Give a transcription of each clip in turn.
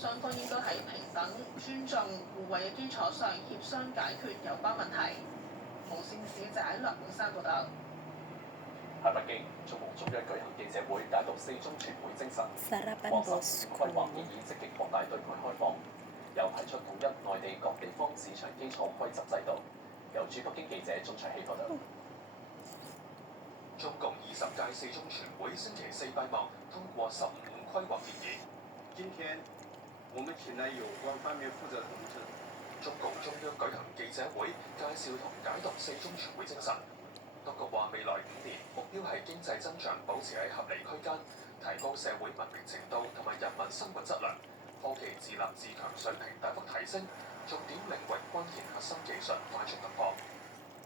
雙方應該喺平等、尊重、互惠嘅基礎上協商解決有關問題。無線記者梁永山報道。喺北京，中共中央舉行記者會解讀四中全會精神，獲實規劃建議積極擴大對外開放，又提出統一內地各地方市場基礎規則制度。由駐北京記者鐘卓希報道。中共20屆四中全會星期四閉幕，通過15規劃建議。今天，我們請來有關方面負責同志。中共中央舉行記者會，介紹同解讀四中全會精神。當局話未來5年目標係經濟增長保持喺合理區間，提高社會文明程度同埋人民生活質量，科技自立自強水平大幅提升，重點領域關鍵核心技術快速突破。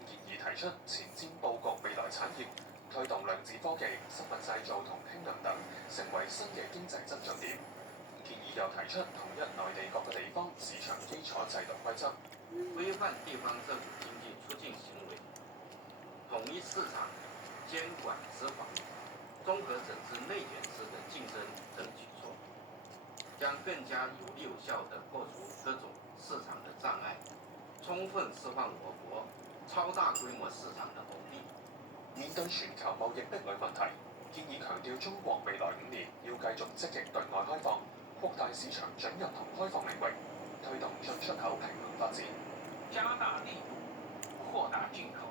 建議提出前瞻佈局未來產業，推動量子科技、生物製造同氫能等成為新嘅經濟增長點。建議又提出統一內地各個地方市場基礎制度規則，規範地方政府經濟促進行為，統一市場監管執法，綜合整治內卷式的競爭等舉措，將更加有力有效地破除各種市場的障礙，充分釋放我國超大規模市場的紅利。面對全球貿易壁壘問題，建議強調中國未來5年要繼續積極對外開放，擴大市場准入同開放領域，推動進出口平衡發展，加大力度擴大進口，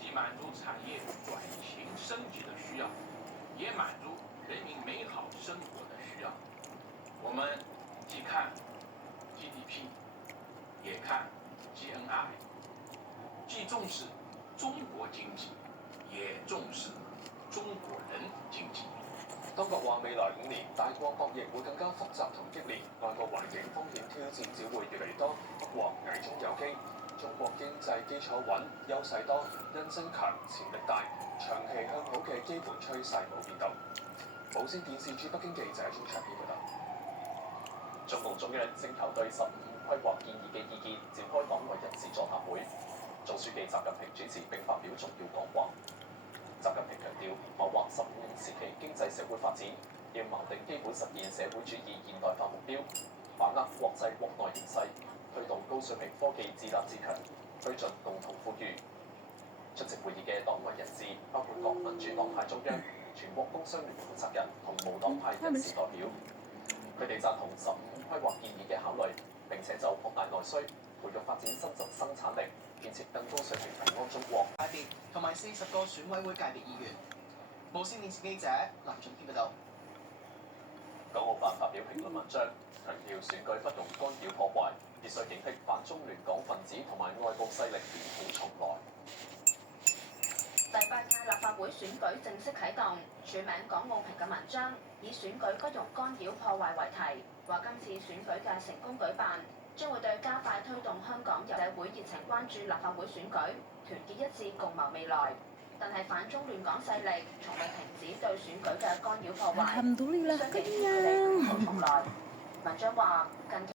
既滿足產業轉型升級的需要，也滿足人民美好生活的需要。我們既看 GDP， 也看 GNI， 既重視中國經濟，也重視中國人經濟。當局話未來5年大國博弈會更加複雜同激烈，外部環境風險挑戰只會越嚟越多，不過危中有機。中國經濟基礎穩，優勢多，韌性強，潛力大，長期向好嘅基本趨勢冇變動。無線電視駐北京記者鐘卓希報道。中共中央徵求對15規劃建議嘅意見，召開黨內人事座談會。總書記習近平主持並發表重要講話。習近平強調，謀劃15年時期經濟社會發展，要謀定基本實現社會主義現代化目標，把握國際國內形勢，推動高水平科技自立自強，推進共同富裕。出席會議嘅黨內人士包括各民主黨派中央、全國工商聯負責人同無黨派人士代表。佢哋贊同15規劃建議嘅考慮，並且就擴大內需、培育發展新質生產力、建設更高水平平安中國界別同埋40個選委會界別議員。無線電視記者林俊軒報道。港澳辦發表評論文章，強調選舉不容干擾破壞，必須警惕反中亂港分子同埋外部勢力捲土重來。第8屆立法會選舉正式啟動，署名港澳評嘅文章以選舉不容干擾破壞為題，話今次選舉嘅成功舉辦，將會對加快推動香港由社會熱情關注立法會選舉，團結一致共謀未來。但係反中亂港勢力從未停止對選舉嘅干擾破壞，相繼佢哋捲土重來。文章話近